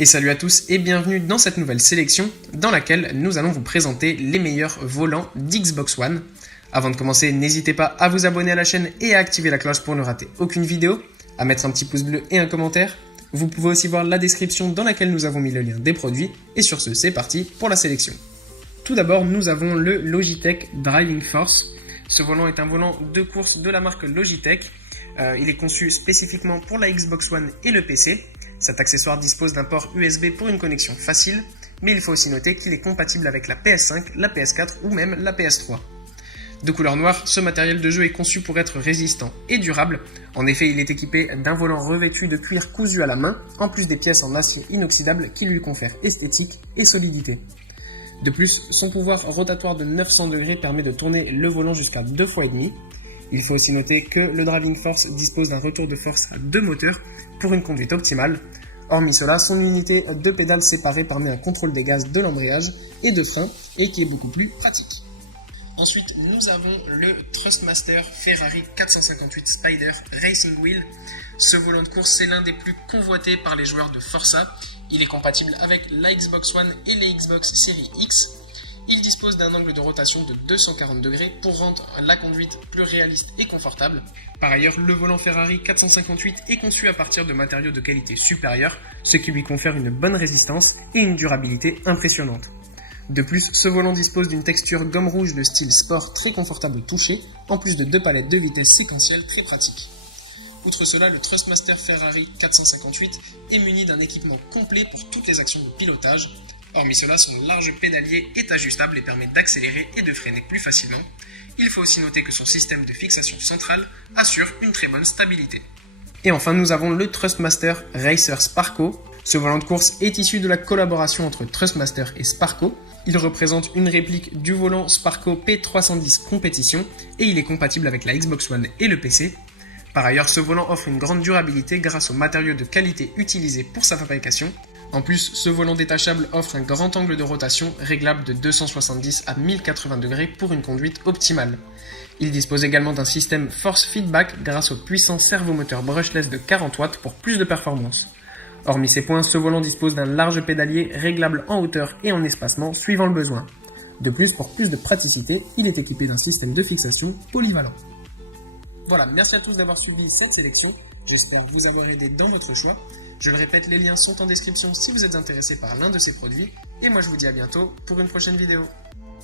Et salut à tous et bienvenue dans cette nouvelle sélection dans laquelle nous allons vous présenter les meilleurs volants d'Xbox One. Avant de commencer, n'hésitez pas à vous abonner à la chaîne et à activer la cloche pour ne rater aucune vidéo, à mettre un petit pouce bleu et un commentaire. Vous pouvez aussi voir la description dans laquelle nous avons mis le lien des produits. Et sur ce, c'est parti pour la sélection. Tout d'abord, nous avons le Logitech Driving Force. Ce volant est un volant de course de la marque Logitech. Il est conçu spécifiquement pour la Xbox One et le PC. Cet accessoire dispose d'un port USB pour une connexion facile, mais il faut aussi noter qu'il est compatible avec la PS5, la PS4 ou même la PS3. De couleur noire, ce matériel de jeu est conçu pour être résistant et durable. En effet, il est équipé d'un volant revêtu de cuir cousu à la main, en plus des pièces en acier inoxydable qui lui confèrent esthétique et solidité. De plus, son pouvoir rotatoire de 900 degrés permet de tourner le volant jusqu'à 2 fois et demi. Il faut aussi noter que le Driving Force dispose d'un retour de force à 2 moteurs pour une conduite optimale. Hormis cela, son unité de pédales séparée permet un contrôle des gaz de l'embrayage et de frein et qui est beaucoup plus pratique. Ensuite, nous avons le Thrustmaster Ferrari 458 Spider Racing Wheel. Ce volant de course, c'est l'un des plus convoités par les joueurs de Forza. Il est compatible avec la Xbox One et les Xbox Series X. Il dispose d'un angle de rotation de 240 degrés pour rendre la conduite plus réaliste et confortable. Par ailleurs, le volant Ferrari 458 est conçu à partir de matériaux de qualité supérieure, ce qui lui confère une bonne résistance et une durabilité impressionnante. De plus, ce volant dispose d'une texture gomme rouge de style sport très confortable au toucher, en plus de 2 palettes de vitesse séquentielles très pratiques. Outre cela, le Thrustmaster Ferrari 458 est muni d'un équipement complet pour toutes les actions de pilotage. Hormis cela, son large pédalier est ajustable et permet d'accélérer et de freiner plus facilement. Il faut aussi noter que son système de fixation centrale assure une très bonne stabilité. Et enfin, nous avons le Thrustmaster Racer Sparco. Ce volant de course est issu de la collaboration entre Thrustmaster et Sparco. Il représente une réplique du volant Sparco P310 Competition et il est compatible avec la Xbox One et le PC. Par ailleurs, ce volant offre une grande durabilité grâce aux matériaux de qualité utilisés pour sa fabrication. En plus, ce volant détachable offre un grand angle de rotation réglable de 270 à 1080 degrés pour une conduite optimale. Il dispose également d'un système force feedback grâce au puissant servomoteur brushless de 40 watts pour plus de performance. Hormis ces points, ce volant dispose d'un large pédalier réglable en hauteur et en espacement suivant le besoin. De plus, pour plus de praticité, il est équipé d'un système de fixation polyvalent. Voilà, merci à tous d'avoir suivi cette sélection. J'espère vous avoir aidé dans votre choix. Je le répète, les liens sont en description si vous êtes intéressé par l'un de ces produits. Et moi je vous dis à bientôt pour une prochaine vidéo.